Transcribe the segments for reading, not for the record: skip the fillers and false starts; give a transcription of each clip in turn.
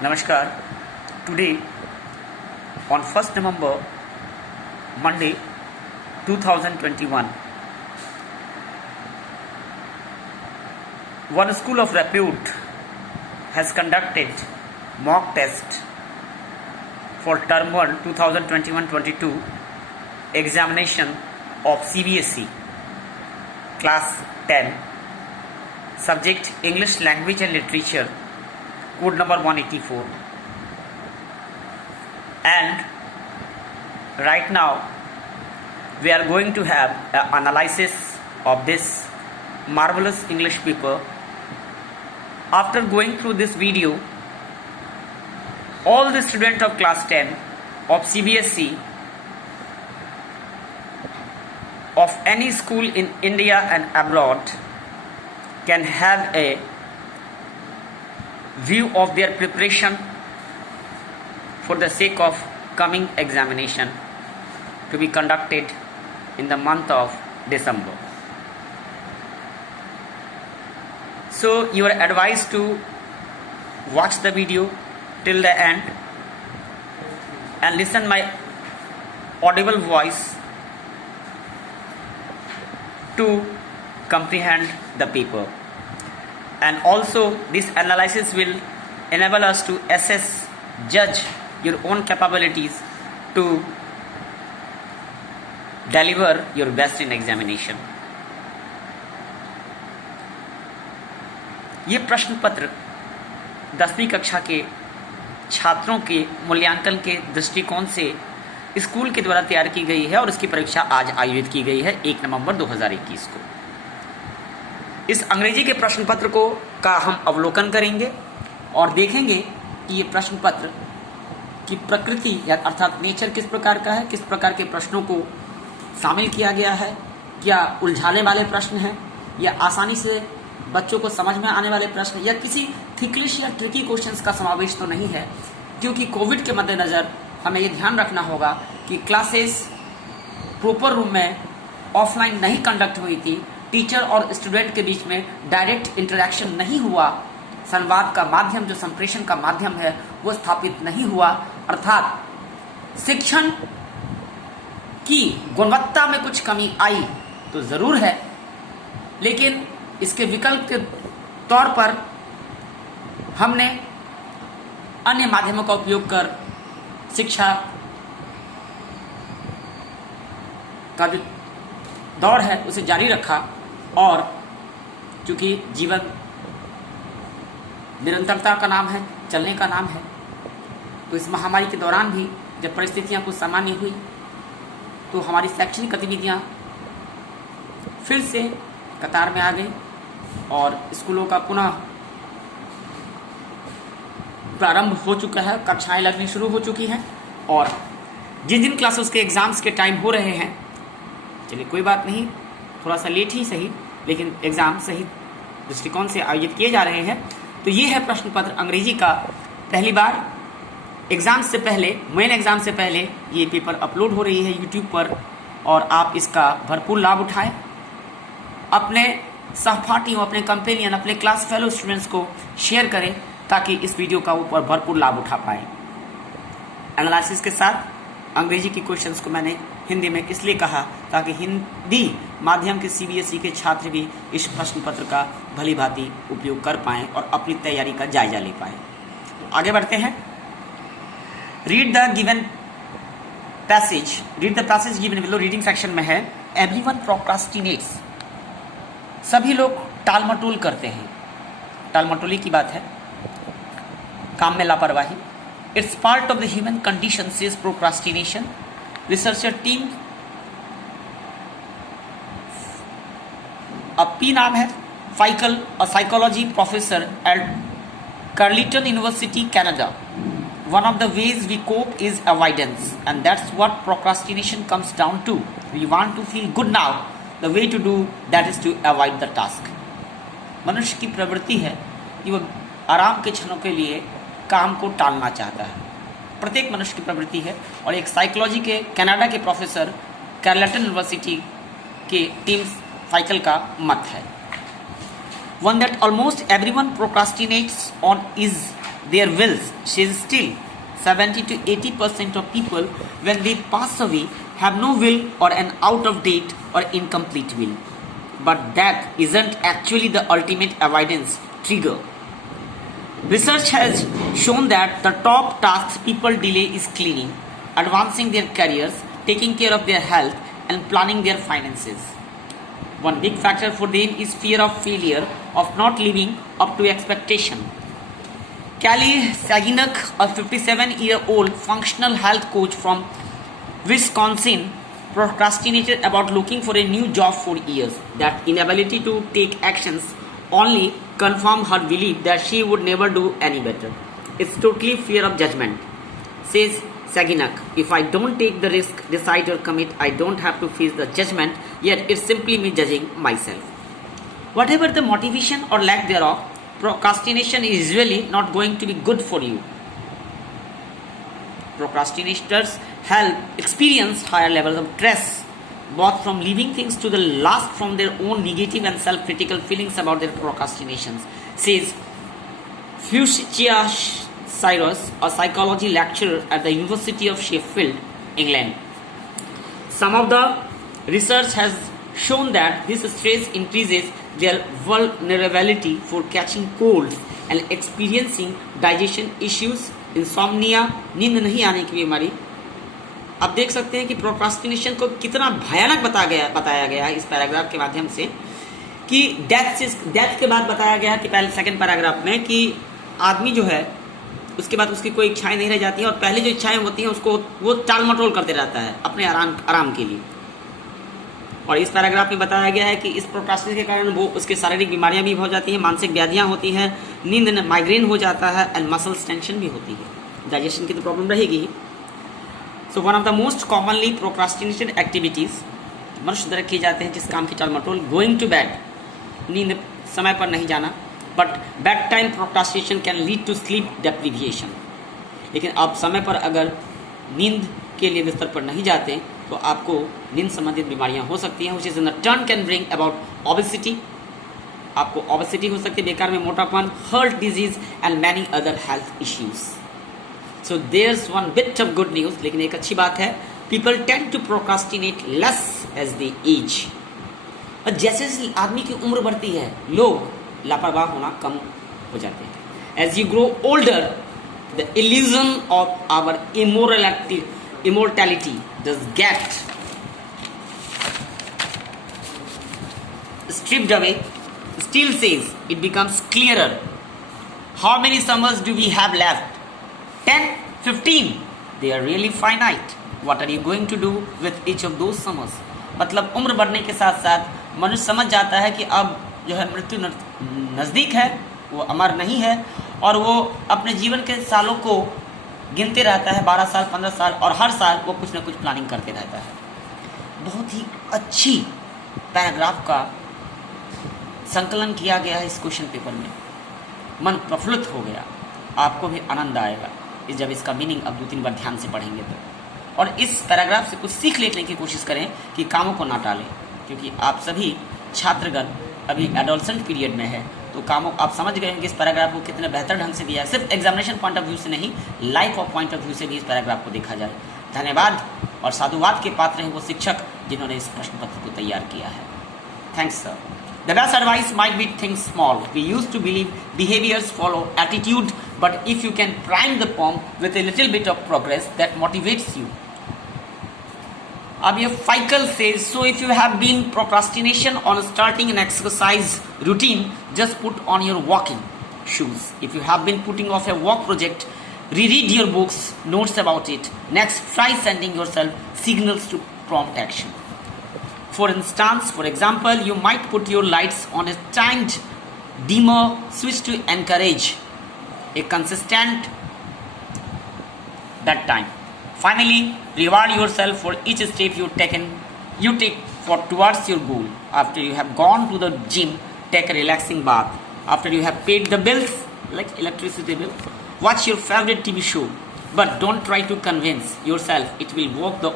Namaskar. Today, on 1st November, Monday 2021, one school of repute has conducted mock test for term 1 2021-22 examination of CBSE class 10 subject English language and literature, code number 184, and right now we are going to have an analysis of this marvelous English paper. After going through this video, all the students of class 10 of CBSE of any school in India and abroad can have a view of their preparation for the sake of coming examination to be conducted in the month of December. So you are advised to watch the video till the end and listen my audible voice to comprehend the paper. And also this analysis will enable us to assess, judge your own capabilities to deliver your best in examination. ये प्रश्न पत्र 10वीं कक्षा के छात्रों के मूल्यांकन के दृष्टिकोण से स्कूल के द्वारा तैयार की गई है और इसकी परीक्षा आज आयोजित की गई है 1 नवंबर 2021 को। इस अंग्रेजी के प्रश्न पत्र का हम अवलोकन करेंगे और देखेंगे कि ये प्रश्न पत्र की प्रकृति या अर्थात नेचर किस प्रकार का है, किस प्रकार के प्रश्नों को शामिल किया गया है, क्या उलझाने वाले प्रश्न हैं या आसानी से बच्चों को समझ में आने वाले प्रश्न या किसी थिकलिश या ट्रिकी क्वेश्चंस का समावेश तो नहीं है। क्योंकि कोविड के मद्देनज़र हमें ये ध्यान रखना होगा कि क्लासेस प्रॉपर रूम में ऑफलाइन नहीं कंडक्ट हुई थी, टीचर और स्टूडेंट के बीच में डायरेक्ट इंटरेक्शन नहीं हुआ, संवाद का माध्यम जो संप्रेषण का माध्यम है वो स्थापित नहीं हुआ, अर्थात शिक्षण की गुणवत्ता में कुछ कमी आई तो ज़रूर है, लेकिन इसके विकल्प के तौर पर हमने अन्य माध्यमों का उपयोग कर शिक्षा का जो दौर है उसे जारी रखा। और चूंकि जीवन निरंतरता का नाम है, चलने का नाम है, तो इस महामारी के दौरान भी जब परिस्थितियां कुछ सामान्य हुई तो हमारी शैक्षणिक गतिविधियां फिर से कतार में आ गई और स्कूलों का पुनः प्रारंभ हो चुका है, कक्षाएं लगनी शुरू हो चुकी हैं और जिन जिन क्लासेस के एग्ज़ाम्स के टाइम हो रहे हैं, चलिए कोई बात नहीं, थोड़ा सा लेट ही सही, लेकिन एग्ज़ाम सही दृष्टिकोण से आयोजित किए जा रहे हैं। तो ये है प्रश्न पत्र अंग्रेजी का। पहली बार एग्ज़ाम से पहले, मेन एग्ज़ाम से पहले ये पेपर अपलोड हो रही है यूट्यूब पर और आप इसका भरपूर लाभ उठाएं। अपने सहपाठियों, अपने कंपेनियन, अपने क्लास फेलो स्टूडेंट्स को शेयर करें ताकि इस वीडियो का ऊपर भरपूर लाभ उठा पाएँ। एनालिसिस के साथ अंग्रेजी की क्वेश्चंस को मैंने हिंदी में इसलिए कहा ताकि हिंदी माध्यम के सीबीएसई के छात्र भी इस प्रश्न पत्र का भली भांति उपयोग कर पाएँ और अपनी तैयारी का जायजा ले पाएँ। आगे बढ़ते हैं। Read the given passage. Read the passage given below. Reading section में है, एवरीवन प्रोक्रास्टिनेट्स। सभी लोग टालमटोल करते हैं। टालमटोली की बात है, काम में लापरवाही। It's part of the human condition, says procrastination. Researcher team, अब P नाम है, फाइकल, a psychology professor at Carleton University, Canada. One of the ways we cope is avoidance, and that's what procrastination comes down to. We want to feel good now. The way to do that is to avoid the task. मनुष्य की प्रवृत्ति है कि वह आराम के क्षणों के लिए काम को टालना चाहता है। प्रत्येक मनुष्य की प्रवृत्ति है और एक साइकोलॉजी के कनाडा के प्रोफेसर कार्लेटन यूनिवर्सिटी के टीम फाइकल का मत है। One that almost everyone procrastinates on is their wills. She is still 70 to 80% of people when they pass away have no will or an out of date or incomplete will. But that isn't actually the ultimate avoidance trigger. Research has shown that the top tasks people delay is cleaning, advancing their careers, taking care of their health, and planning their finances. One big factor for them is fear of failure, of not living up to expectation. Kelly Saginuk, a 57-year-old functional health coach from Wisconsin, procrastinated about looking for a new job for years. That inability to take actions only confirmed her belief that she would never do any better. It's totally fear of judgment. Says Saginuk, if I don't take the risk, decide or commit, I don't have to face the judgment, yet it's simply me judging myself. Whatever the motivation or lack thereof, procrastination is usually not going to be good for you. Procrastinators experience higher levels of stress, both from leaving things to the last from their own negative and self-critical feelings about their procrastinations, says Fuchsia Cyrus, a psychology lecturer at the University of Sheffield, England. Some of the research has shown that this stress increases their vulnerability for catching colds and experiencing digestion issues, insomnia, नींद नहीं आने की बीमारी. अब देख सकते हैं कि प्रोक्रास्टिनेशन को कितना भयानक बताया गया है इस पैराग्राफ के माध्यम से, कि डेथ के बाद बताया गया है कि पहले सेकंड पैराग्राफ में कि आदमी जो है उसके बाद उसकी कोई इच्छाएं नहीं रह जाती हैं और पहले जो इच्छाएं होती हैं उसको वो टाल मटोल करते रहता है अपने आराम के लिए. और इस पैराग्राफ में बताया गया है कि इस प्रोक्रास्टिनेशन के कारण वो उसके शारीरिक बीमारियां भी हो जाती हैं, मानसिक व्याधियां होती हैं, नींद माइग्रेन हो जाता है एंड मसल्स टेंशन भी होती है. डाइजेशन की तो प्रॉब्लम रहेगी. So one of the most commonly procrastination activities मनुष्य द्वारा किए जाते हैं जिस काम की टाल मटोल, गोइंग टू बेड, नींद समय पर नहीं जाना. But bed time procrastination can lead to sleep deprivation. लेकिन आप समय पर अगर नींद के लिए बिस्तर पर नहीं जाते तो आपको नींद संबंधित बीमारियां हो सकती हैं, which is in the turn can bring about obesity. आपको obesity हो सकती है, बेकार में मोटापन, heart disease and many other health issues. So there's one bit of good news. लेकिन एक अच्छी बात है, people tend to procrastinate less as they age. और जैसे जैसे आदमी की उम्र बढ़ती है लोग लापरवाह होना कम हो जाते हैं. As you grow older, the illusion of our immortality does get stripped away. Still says it becomes clearer. How many summers do we have left? 10, 15. They are really finite. What are you going to do with each of those summers? मतलब उम्र बढ़ने के साथ साथ मनुष्य समझ जाता है कि अब जो है मृत्यु नज़दीक है, वो अमर नहीं है और वो अपने जीवन के सालों को गिनते रहता है, 12 साल 15 साल, और हर साल वो कुछ ना कुछ प्लानिंग करते रहता है. बहुत ही अच्छी पैराग्राफ का संकलन किया गया है इस क्वेश्चन पेपर में. मन प्रफुल्लित हो गया, आपको भी आनंद आएगा जब इसका मीनिंग अब 2-3 बार ध्यान से पढ़ेंगे तो. और इस पैराग्राफ से कुछ सीख लेने की कोशिश करें कि कामों को ना टालें, क्योंकि आप सभी छात्रगण अभी एडोलसेंट पीरियड में है, तो कामों आप समझ गए हैं कि इस पैराग्राफ को कितने बेहतर ढंग से दिया है. सिर्फ एग्जामिनेशन पॉइंट ऑफ व्यू से नहीं, life of point of view से भी इस पैराग्राफ को देखा जाए. धन्यवाद और साधुवाद के पात्र हैं वो शिक्षक जिन्होंने इस प्रश्न पत्र को तैयार किया है. Thanks sir. The best advice might be think small. We used to believe behaviors follow attitude, but if you can prime the pump with a little bit of progress, that motivates you. अब ये Feichel says, so if you have been procrastination on starting an exercise routine, just put on your walking shoes. If you have been putting off a work project, reread your books, notes about it. Next, try sending yourself signals to prompt action. For example, you might put your lights on a timed dimmer switch to encourage a consistent that time. Finally, reward yourself for each step you take towards your goal. After you have gone to the gym, take a relaxing bath. After you have paid the bills, like electricity bill, watch your favorite TV show. But don't try to convince yourself it will work the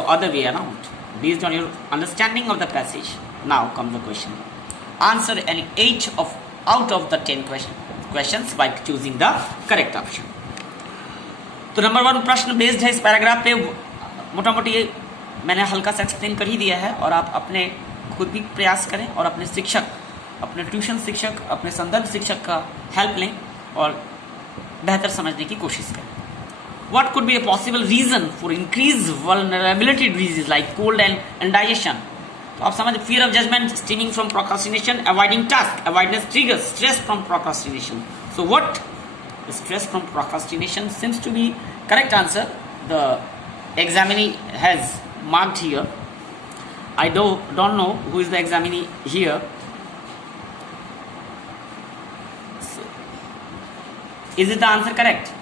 other way around. Based on your understanding of the passage, now comes the question. Answer any 8 out of the 10 questions. Questions by choosing the correct option. तो number 1 प्रश्न based है इस paragraph पे, मोटा मोटी ये मैंने हल्का सा एक्सप्लेन कर ही दिया है, और आप अपने खुद भी प्रयास करें और अपने शिक्षक, अपने ट्यूशन शिक्षक, अपने संदर्भ शिक्षक का हेल्प लें और बेहतर समझने की कोशिश करें। What could be a possible reason for increased vulnerability to disease like cold and indigestion? तो आप समझ, fear of judgment stemming from procrastination, avoiding task, avoidance triggers stress from procrastination. So what stress from procrastination seems to be correct answer. The examinee has marked here. I don't know who is the examinee here. So, is it the answer correct?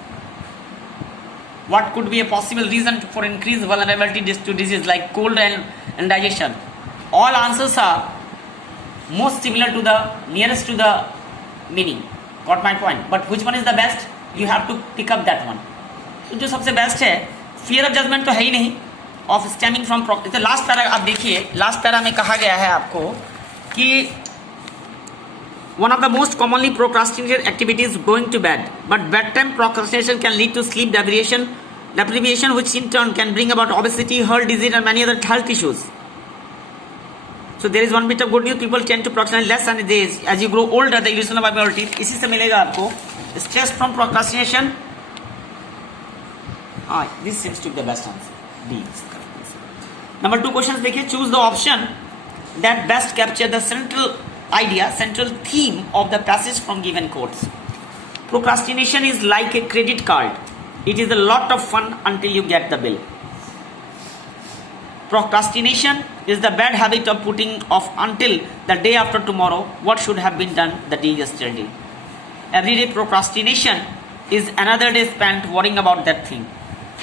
What could be a possible reason for increased vulnerability to disease like cold and indigestion? All answers are most similar to the nearest to the meaning. Got my point? But which one is the best? You have to pick up that one. तो जो सबसे best है, fear of judgment तो है ही नहीं, of stemming from तो last para आप देखिए, लास्ट पैरा में कहा गया है आपको कि one of the most commonly procrastinated activities is going to bed, but bedtime procrastination can lead to sleep deprivation, which in turn can bring about obesity, heart disease, and many other health issues. So there is one bit of good news: people tend to procrastinate less and as you grow older, the illusion of immunity. इसी से मिलेगा आपको stress from procrastination. This seems to be the best answer. D. Number 2 questions देखिए. Choose the option that best capture the central theme of the passage from given quotes. Procrastination is like a credit card. It is a lot of fun until you get the bill. Procrastination is the bad habit of putting off until the day after tomorrow what should have been done the day yesterday. Everyday procrastination is another day spent worrying about that thing.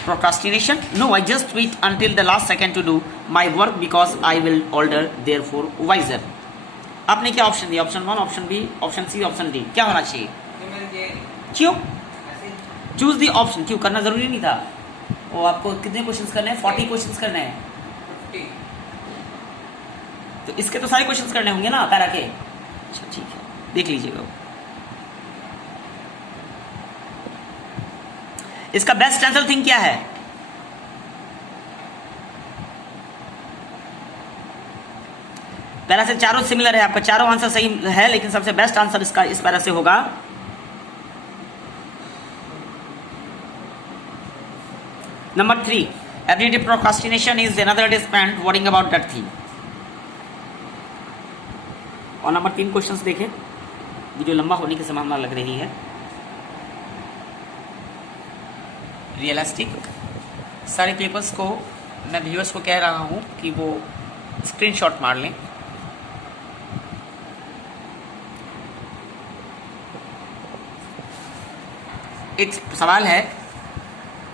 Procrastination? No, I just wait until the last second to do my work because I will older, therefore wiser. आपने क्या option दिया? Option 1, option B, option C, option D, क्या होना चाहिए? क्यों? Choose the option. क्यों करना जरूरी नहीं था? वो आपको कितने क्वेश्चंस करने हैं? 40 क्वेश्चंस करने हैं। 50। तो इसके तो सारे क्वेश्चंस करने होंगे ना पैरा के। अच्छा ठीक है, देख लीजिएगा। इसका बेस्ट सेंट्रल थिंग क्या है? पैरा से चारों सिमिलर है, आपका चारों आंसर सही है, लेकिन सबसे बेस्ट आंसर इसका इस पैरा से होगा number 3. Everyday procrastination is another day spent worrying about that thing. और नंबर 3 क्वेश्चंस देखें, वीडियो लंबा होने की संभावना लग रही है। रियलिस्टिक सारे पेपर्स को मैं व्यूअर्स को कह रहा हूं कि वो स्क्रीनशॉट मार लें। एक सवाल है,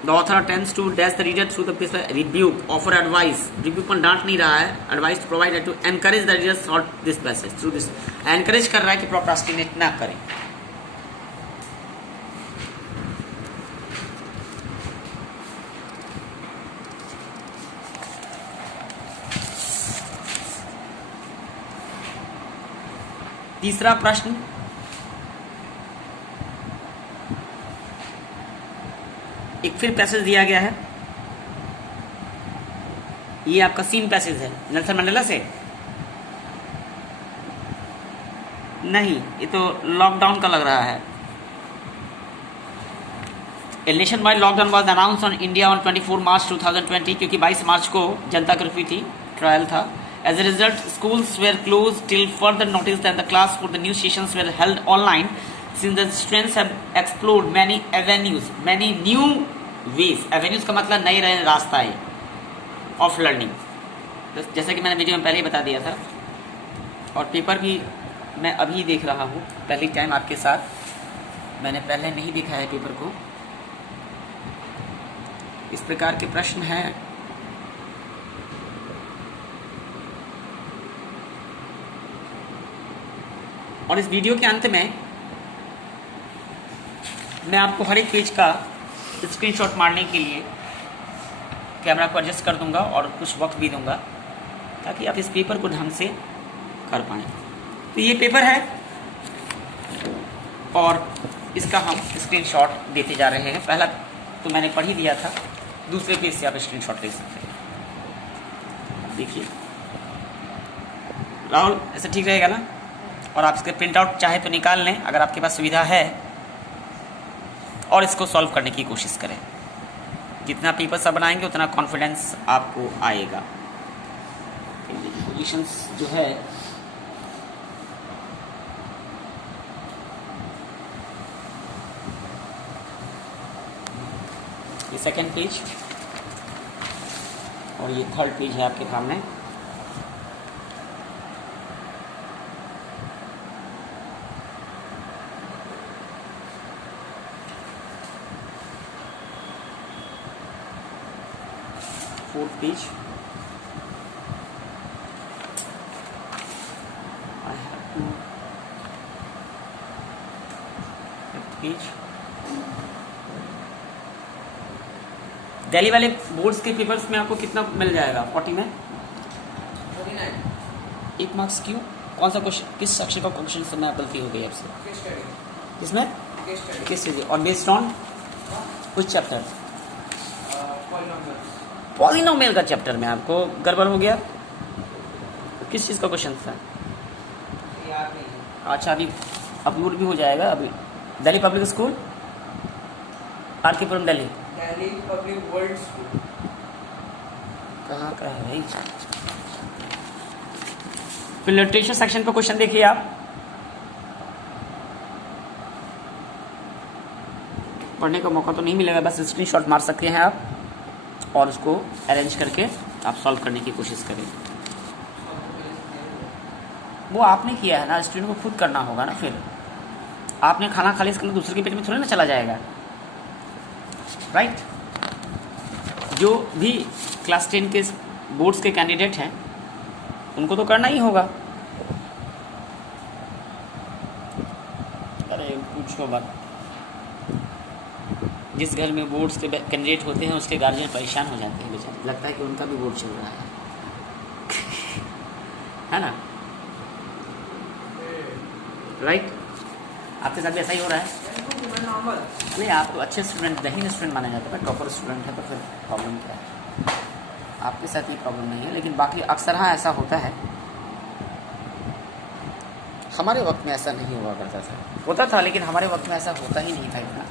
the author tends to dash the reader through the rebuke, offer advice. Rebuke पर डांट नहीं रहा है, advice provide to encourage the reader through this passage, through this encourage कर रहा है कि प्रोक्रास्टिनेट ना करें। तीसरा प्रश्न, एक फिर पैसेज दिया गया है, ये आपका सीन पैसेज है नेल्सन मंडेला से। नहीं, ये तो लॉकडाउन का लग रहा है। A nation wide lockdown was announced on India on 24 मार्च 2020, क्योंकि 22 मार्च को जनता कर्फ्यू थी, ट्रायल था। As a result, schools were closed till further notice, and the class for the new sessions were held online. Since the students have explored many avenues, many new ways. Avenues का मतलब नए नए रास्ते of learning. जैसे कि मैंने video में पहले ही बता दिया था, और पेपर भी मैं अभी देख रहा हूँ पहली टाइम आपके साथ। मैंने पहले नहीं देखा है पेपर को। इस प्रकार के प्रश्न हैं। और इस वीडियो के अंत में मैं आपको हर एक पेज का स्क्रीनशॉट मारने के लिए कैमरा को एडजस्ट कर दूंगा और कुछ वक्त भी दूंगा, ताकि आप इस पेपर को ढंग से कर पाएँ। तो ये पेपर है और इसका हम स्क्रीनशॉट देते जा रहे हैं। पहला तो मैंने पढ़ ही दिया था, दूसरे पेज से आप स्क्रीनशॉट ले सकते हैं। देखिए राहुल, ऐसा ठीक रहेगा ना? और आप इसके प्रिंट आउट चाहे तो निकाल लें अगर आपके पास सुविधा है, और इसको सॉल्व करने की कोशिश करें। जितना पेपर सब बनाएंगे उतना कॉन्फिडेंस आपको आएगा। पोजीशंस जो है ये सेकेंड पेज और ये थर्ड पेज है आपके सामने। Fourth page I have to fifth page. Delhi वाले बोर्ड्स के पेपर्स में आपको कितना मिल जाएगा? 40 में 49। 1 मार्क्स क्यों? कौन सा क्वेश्चन, किस सेक्शन का क्वेश्चन से मैं गलती हो गई आपसे? किसमें? किस चीज़? और बेस्ड ऑन कुछ चैप्टर? पॉलिनोमियल का चैप्टर में आपको गड़बड़ हो गया। किस चीज़ का क्वेश्चन था? अच्छा, अभी अपलोड भी हो जाएगा। अभी Delhi public school, आर.के.पुरम, Delhi public world school कहाँ का है भाई? फिर लिटरेचर सेक्शन पर क्वेश्चन देखिए आप। पढ़ने का मौका तो नहीं मिलेगा, बस स्क्रीनशॉट मार सकते हैं आप और उसको अरेंज करके आप सॉल्व करने की कोशिश करें। वो आपने किया है ना, स्टूडेंट को खुद करना होगा ना। फिर आपने खाना खा लिया, इसके लिए दूसरे के पेट में थोड़ी ना चला जाएगा, राइट? जो भी क्लास 10 के बोर्ड्स के कैंडिडेट हैं उनको तो करना ही होगा। अरे पूछो बात, जिस घर में बोर्ड्स के कैंडिडेट होते हैं उसके गार्जियन परेशान हो जाते हैं बेचारे, लगता है कि उनका भी बोर्ड चल रहा है ना? राइट? आपके साथ भी ऐसा ही हो रहा है? नहीं, आप तो अच्छे स्टूडेंट, दही स्टूडेंट माने जाते हैं, टॉपर स्टूडेंट है, तो फिर प्रॉब्लम क्या है? आपके साथ ये प्रॉब्लम नहीं है, लेकिन बाकी अक्सर हाँ ऐसा होता है। हमारे वक्त में ऐसा नहीं हुआ करता था, होता था लेकिन हमारे वक्त में ऐसा होता ही नहीं था इतना।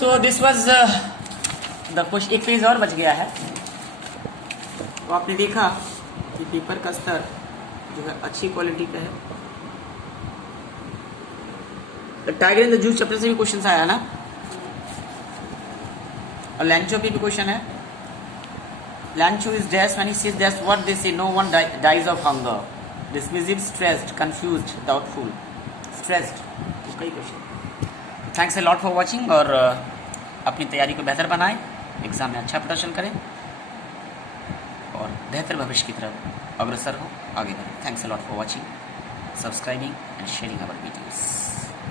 तो दिस वाज द क्वेश्चन। एक पेज और बच गया है। तो आपने देखा कि पेपर का स्तर जो है अच्छी क्वालिटी का है। Tiger in the juice chapter से भी क्वेश्चन आया ना, और लैंचो पे भी क्वेश्चन है। लैंचो is dash when he says that's what they say, no one dies of hunger, dismissive, stressed, confused, doubtful, stressed. तो कई question. Thanks a lot for watching, और अपनी तैयारी को बेहतर बनाएं, एग्जाम में अच्छा प्रदर्शन करें और बेहतर भविष्य की तरफ अग्रसर हो, आगे बढ़ें। Thanks a lot for watching, subscribing and sharing our videos.